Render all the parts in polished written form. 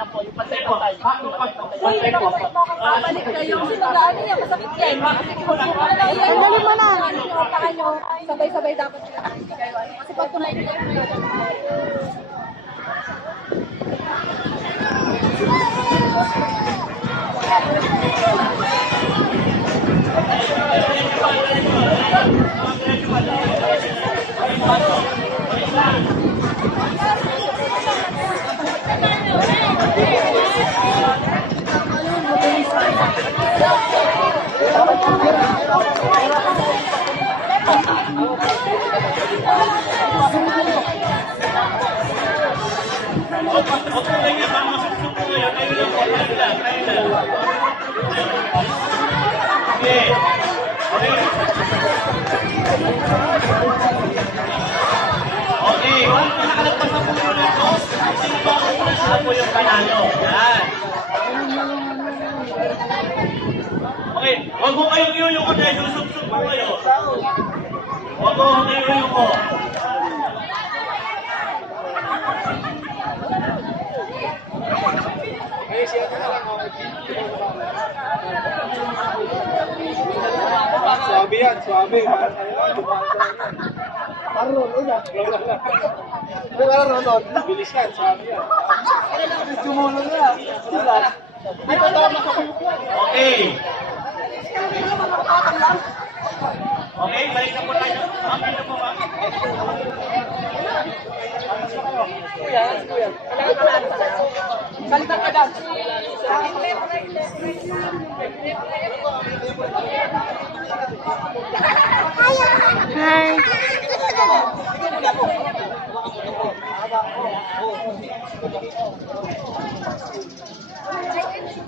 na po, yung pantay-pantay. Uy, balik kayo. Kasi mag-ano niya, masakit yan. Dali mo na. Sabay-sabay dapat sila. Kasi pag tumayo kayo. Okay, kung nakalagpas na po muna ito, sino ba ang una sila po yung panalo? Yan. Okay, huwag mo kayong yuyuko dahil susubsub po kayo. Huwag mo kayong yuyuko. Swabe yan, swabe. Bilis yan, swabe yan. Sumulong na. Okay. Okay, balik na po tayo. Okay na po ba? Salita ka daw. Hi.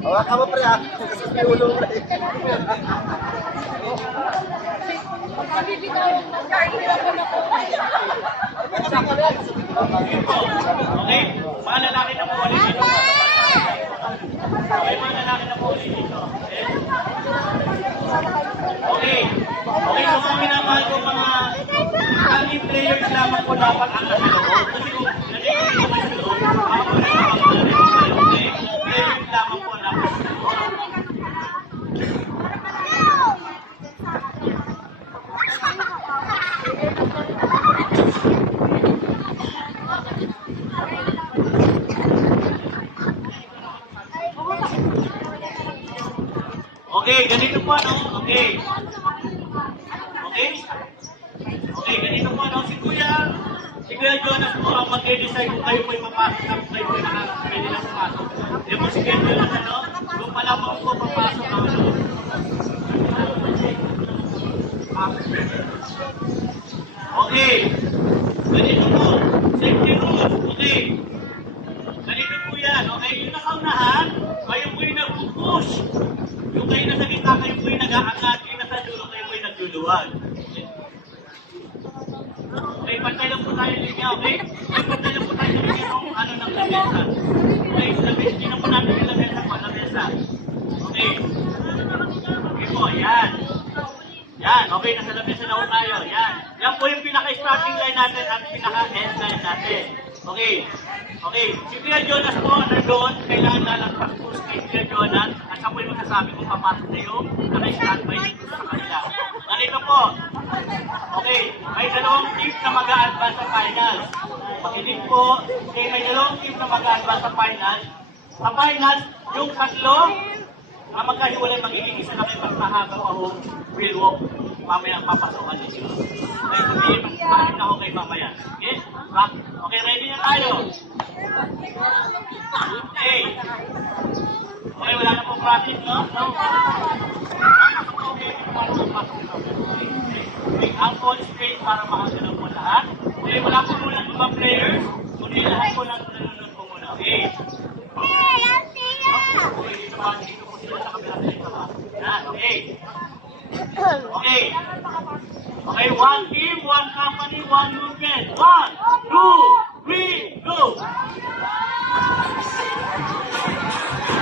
Wala ka mo pre ah. Kasi may ulo pre. Okay, mga lalaki na po ulit dito. Okay, mga lalaki na po ulit dito. Okay. Okay, so kung minamahal ko mga team players lamang po dapat ang nakaloob. Kasi kung nandito kayo sa loob, ako na nakakalarin ko kayo. Okay? Players lamang po dapat sa loob. Okay, ganito po ano? Okay. Okay? Okay, ganito po ano? Si Kuya Jonas po ang mag-decide kung kayo po'y papasok na kung kayo po'y pwede na pumasok. Di po si Kuya Jonas ano? Kung pala mo po papasok na ano? Okay. Ganito po. Safety rules. Okay. Ganito po yan. Okay, yung nakaunahan, kayo po'y nag-push. Yung kayo nasa gitna, kayo po'y nag-aangat. Yung nasa dulo, kayo po'y nagluluwag. Okay, pantay lang po tayo linya, okay? Okay, pantay lang po tayo linya kung ano ng lamesa. Okay, hindi na po natin yung lamesa po, lamesa. Okay. Okay po, yan. Yan, okay, nasa lamesa na po tayo. Yan. Yan po yung pinaka-starting line natin at pinaka-end line natin. Okay. Okay, si Kuya Jonas po, doon, kailangan lalagpas po si Kuya Jonas at siya po yung magsasabi kung papasok na yung naka-standby dito sa kanila. Ganito po. Okay, may dalawang team na mag-a-advance sa finals. Makinig po, okay, may dalawang team na mag-a-advance sa finals. Sa finals, yung tatlo na magkahiwalay magiging isa na kayo mas mahaba o will walk. Mamaya ang papasokan ninyo. Okay, sabihin, bakit na ako kayo mamaya. Okay? Okay, ready na tayo. Okay. Okay, wala na pong practice, no? No? Okay, para magpasok na. Okay, ang full space para makagalaw po lahat. Okay, wala po muna ibang players. Kundi lahat po lang nanonood po muna. Okay? Okay, dito po sila sa kabilang sila. Yan, okay. Okay. Okay, one team, one company, one movement. 1, 2, 3, go!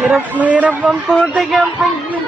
Hirap ang putik ang pingpin.